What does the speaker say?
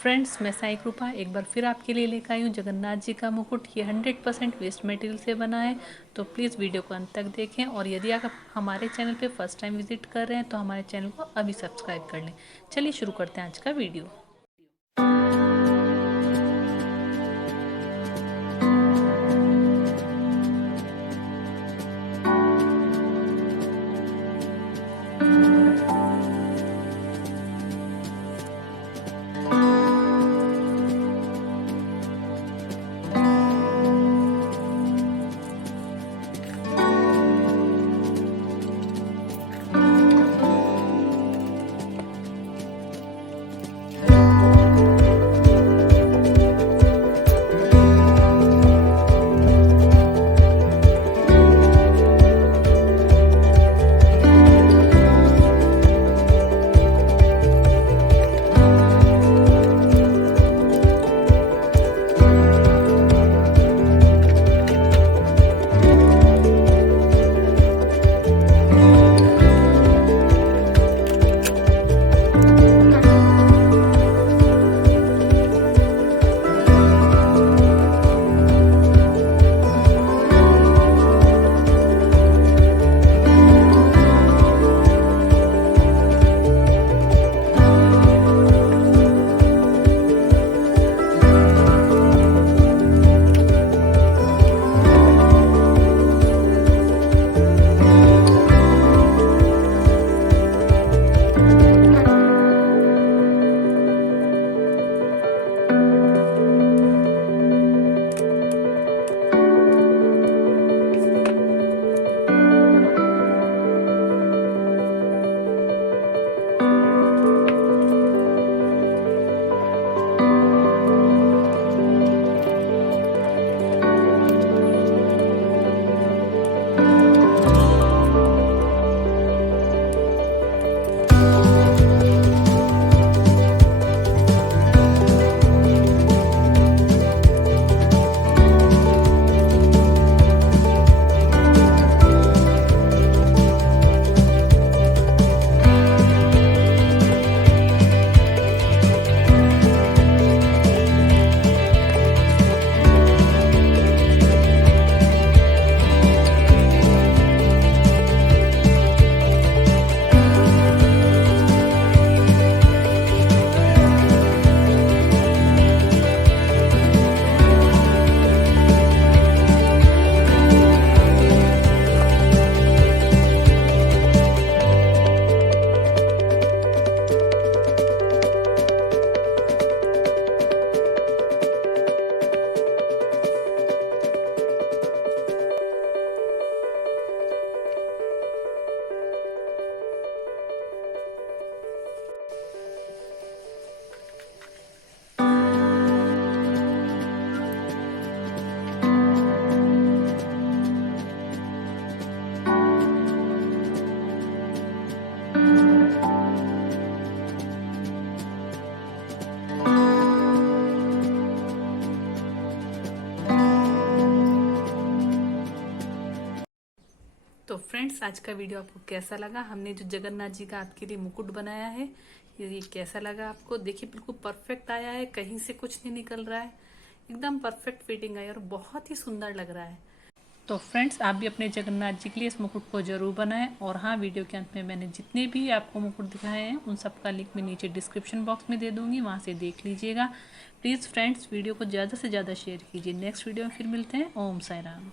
Friends, मैं साई कृपा एक बार फिर आपके लिए लेकर आई हूँ जगन्नाथ जी का मुकुट। ये 100% वेस्ट मटेरियल से बना है, तो प्लीज़ वीडियो को अंत तक देखें। और यदि आप हमारे चैनल पे फर्स्ट टाइम विजिट कर रहे हैं तो हमारे चैनल को अभी सब्सक्राइब कर लें। चलिए शुरू करते हैं आज का वीडियो। तो फ्रेंड्स, आज का वीडियो आपको कैसा लगा? हमने जो जगन्नाथ जी का आपके लिए मुकुट बनाया है, ये कैसा लगा आपको? देखिए, बिल्कुल परफेक्ट आया है, कहीं से कुछ नहीं निकल रहा है, एकदम परफेक्ट फिटिंग आई और बहुत ही सुंदर लग रहा है। तो फ्रेंड्स, आप भी अपने जगन्नाथ जी के लिए इस मुकुट को जरूर बनाएं। और हाँ, वीडियो के अंत में मैंने जितने भी आपको मुकुट दिखाए हैं उन सब का लिंक मैं नीचे डिस्क्रिप्शन बॉक्स में दे दूंगी, वहाँ से देख लीजिएगा। प्लीज़ फ्रेंड्स, वीडियो को ज़्यादा से ज़्यादा शेयर कीजिए। नेक्स्ट वीडियो में फिर मिलते हैं। ओम साई राम।